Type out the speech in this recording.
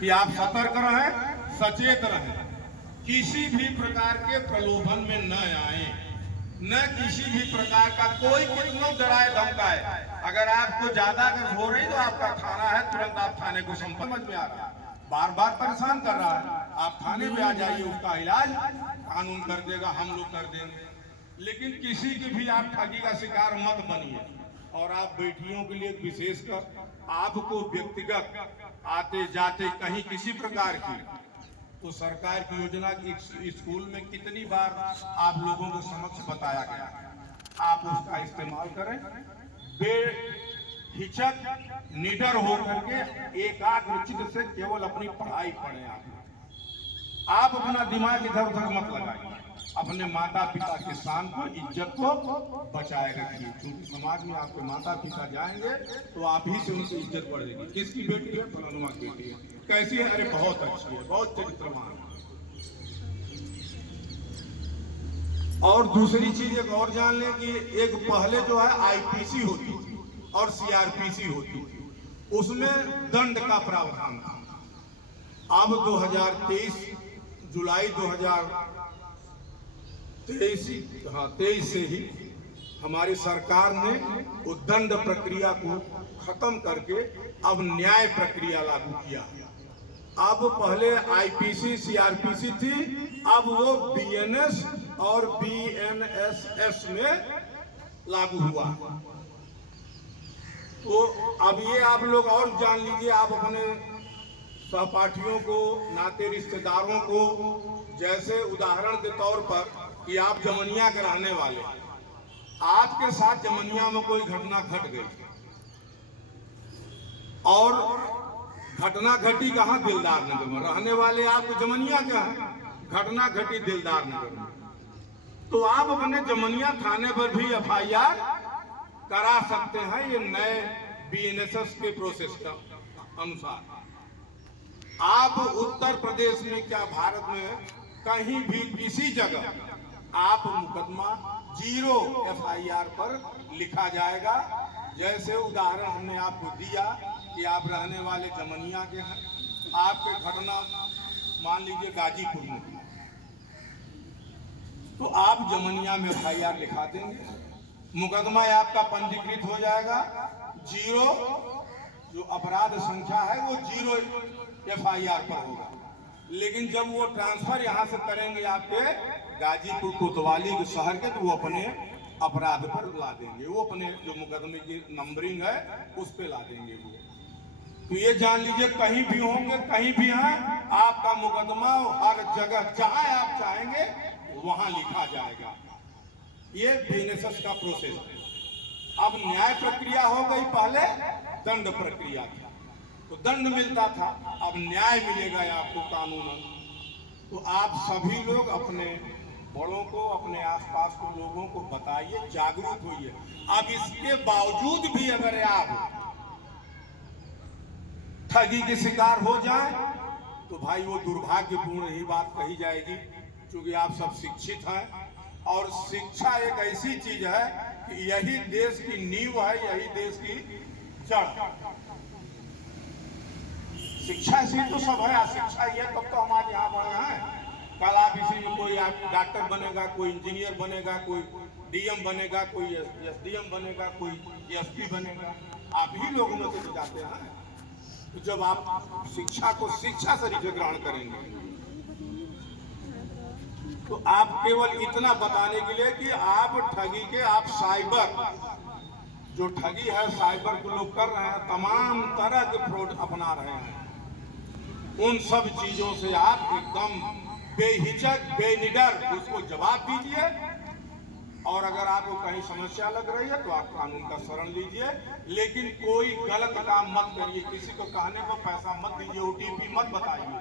कि आप सतर्क रहें, सचेत रहें, किसी भी प्रकार के प्रलोभन में न आए, न किसी भी प्रकार का कोई कितना डराए धमकाए। अगर आपको ज्यादा अगर हो रही तो आपका थाना है, तुरंत आप थाने को समझ में आ रहा है, बार बार परेशान कर रहा है, आप थाने में आ जाइए, उसका इलाज कानून कर देगा, हम लोग कर देंगे। लेकिन किसी की भी आप ठगी का शिकार मत बनिए। और आप बेटियों के लिए विशेषकर आपको व्यक्तिगत आते जाते कहीं किसी प्रकार की, तो सरकार की योजना की स्कूल में कितनी बार आप लोगों को समक्ष बताया गया, आप उसका इस्तेमाल करें, बेहिचक निडर होकर के एकाग्रचित से केवल अपनी पढ़ाई पढ़ें। आप अपना दिमाग इधर उधर मत लगाइए, अपने माता पिता के शान को, इज्जत को बचाए रखिए, क्योंकि समाज में आपके माता पिता जाएंगे तो आप ही से उनकी इज्जत बढ़ेगी। किसकी बेटी है? फलानुमा की बेटी है। कैसी है? अरे बहुत अच्छी है, बहुत चरित्रवान। और दूसरी चीज एक और जान लें कि एक पहले जो है आईपीसी होती थी और सीआरपीसी होती थी, उसमें दंड का प्रावधान था। अब 2023 जुलाई 2023 से ही हमारी सरकार ने वो दंड प्रक्रिया को खत्म करके अब न्याय प्रक्रिया लागू किया। अब पहले आईपीसी सीआरपीसी थी, अब वो बीएनएस और बीएनएसएस में लागू हुआ। तो अब ये आप लोग और जान लीजिए, आप अपने सहपाठियों को, नाते रिश्तेदारों को, जैसे उदाहरण के तौर पर कि आप जमनिया के रहने वाले, आपके साथ जमनिया में कोई घटना घट गई और घटना घटी कहाँ? दिलदार नगर में। रहने वाले आप जमनिया के हैं, घटना घटी दिलदार नगर में, तो आप अपने जमनिया थाने पर भी एफआईआर करा सकते हैं, ये नए बीएनएसएस के प्रोसेस का अनुसार। आप उत्तर प्रदेश में क्या भारत में कहीं भी किसी जगह आप मुकदमा 0 एफआईआर पर लिखा जाएगा। जैसे उदाहरण हमने आपको दिया कि आप रहने वाले जमनिया के हैं, आपके घटना मान लीजिए गाजीपुर में, तो आप जमनिया में एफआईआर लिखा देंगे, मुकदमा आपका पंजीकृत हो जाएगा, 0 जो अपराध संख्या है वो 0 एफआईआर पर होगा। लेकिन जब वो ट्रांसफर यहाँ से करेंगे आपके गाजीपुर कोतवाली के शहर के, तो वो अपने अपराध पर ला देंगे, वो अपने जो मुकदमे की नंबरिंग है उस पे ला देंगे वो। तो ये जान लीजिए, कहीं भी होंगे, कहीं भी हैं, आपका मुकदमा हर जगह जहां आप चाहेंगे वहां लिखा जाएगा। ये बीएनएसएस का प्रोसेस है। अब न्याय प्रक्रिया हो गई, पहले दंड प्रक्रिया थी, तो दंड मिलता था, अब न्याय मिलेगा आपको कानूनन। तो आप सभी लोग अपने बड़ों को, अपने आसपास के लोगों को बताइए, जागरूक होइए। अब इसके बावजूद भी अगर आप ठगी के शिकार हो जाए तो भाई वो दुर्भाग्यपूर्ण ही बात कही जाएगी, क्योंकि आप सब शिक्षित हैं और शिक्षा एक ऐसी चीज है कि यही देश की नींव है, यही देश की जड़। शिक्षा से तो सब है, शिक्षा ये तब तो हमारे यहाँ बढ़े हैं। कल आप इसी में कोई आप डॉक्टर बनेगा, कोई इंजीनियर बनेगा, कोई डीएम बनेगा, कोई एसडीएम बनेगा, कोई एसपी बनेगा, आप ही लोगों में से जाते हैं। तो जब आप शिक्षा को शिक्षा से ग्रहण करेंगे तो आप केवल इतना बताने के लिए कि आप ठगी के, आप साइबर जो ठगी है साइबर को लोग कर रहे हैं, तमाम तरह के फ्रॉड अपना रहे हैं, उन सब चीजों से आप एकदम बेहिचक बेनिडर उसको जवाब दीजिए। और अगर आपको कहीं समस्या लग रही है तो आप कानून का शरण लीजिए, लेकिन कोई गलत काम मत करिए, किसी को कहने को पैसा मत दीजिए, ओटीपी मत बताइए।